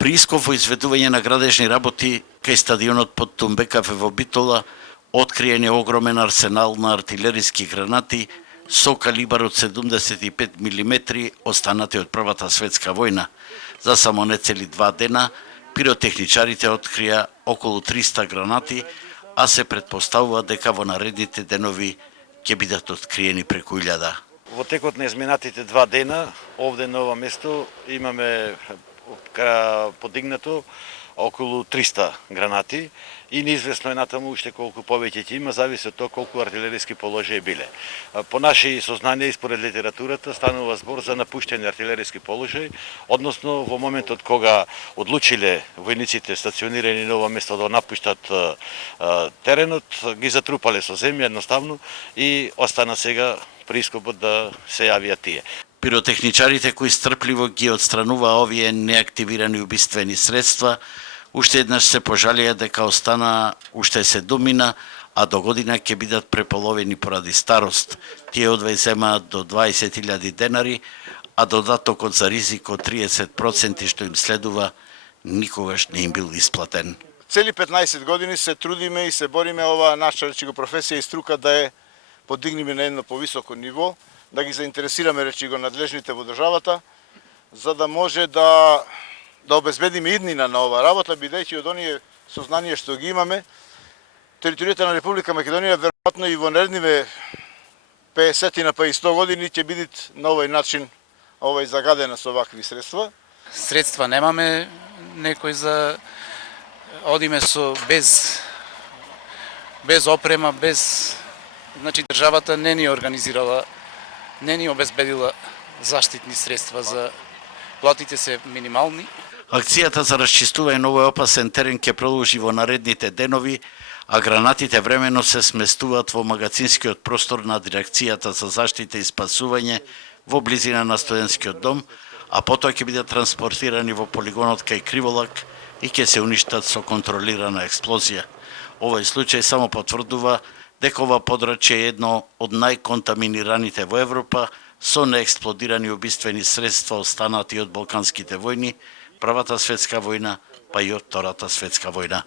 При исков во изведување на градежни работи кај стадионот под Тумбекаве во Битола, откриен е огромен арсенал на артилериски гранати со калибар од 75 мм останати од Првата светска војна. За само нецели 2 дена, пиротехничарите открија околу 300 гранати, а се претпоставува дека во наредните денови ќе бидат откриени преку 1000. Во текот на изминатите 2 дена, овде на ова место имаме подигнато околу 300 гранати и неизвестно е натаму уште колку повеќе ќе има, зависи од тоа колку артилериски положаи биле. По наши сознанија и според литературата станува збор за напуштени артилериски положаи, односно во моментот кога одлучиле војниците стационирани на ова место да напуштат теренот, ги затрупале со земја едноставно и остана сега прископот да се јавија тие. Пиротехничарите кои стрпливо ги отстрануваа овие неактивирани убиствени средства, уште еднаш се пожалија дека остана уште 7, а до година ќе бидат преполовени поради старост. Тие одвај земаат до 20.000 денари, а додатокот за ризик од 30% што им следува никогаш не им бил исплатен. Цели 15 години се трудиме и се бориме оваа наша речиго професија и струка да е подигниме на едно повисоко ниво, да ги заинтересираме речиго надлежните во државата, за да може да обезбедиме иднина на оваа работа, бидејќи од оние сознанија што ги имаме, територијата на Република Македонија веројатно и во наредниве 50 па и 100 години ќе биде на овој начин загадена со вакви средства. Средства немаме, некој за одиме со без опрема, значи државата не ни организирала, не ни обезбедила заштитни средства за платите се минимални. Акцијата за расчистување на овој опасен терен ќе продолжи во наредните денови, а гранатите времено се сместуваат во магазинскиот простор на Дирекцијата за заштита и спасување во близина на студентскиот дом, а потоа ќе бидат транспортирани во полигонот кај Криволак и ќе се уништат со контролирана експлозија. Овој случај само потврдува дека ова подрачје е едно од најконтаминираните во Европа со неексплодирани убиствени средства останати од Балканските војни, Првата светска војна, па и од Втората светска војна.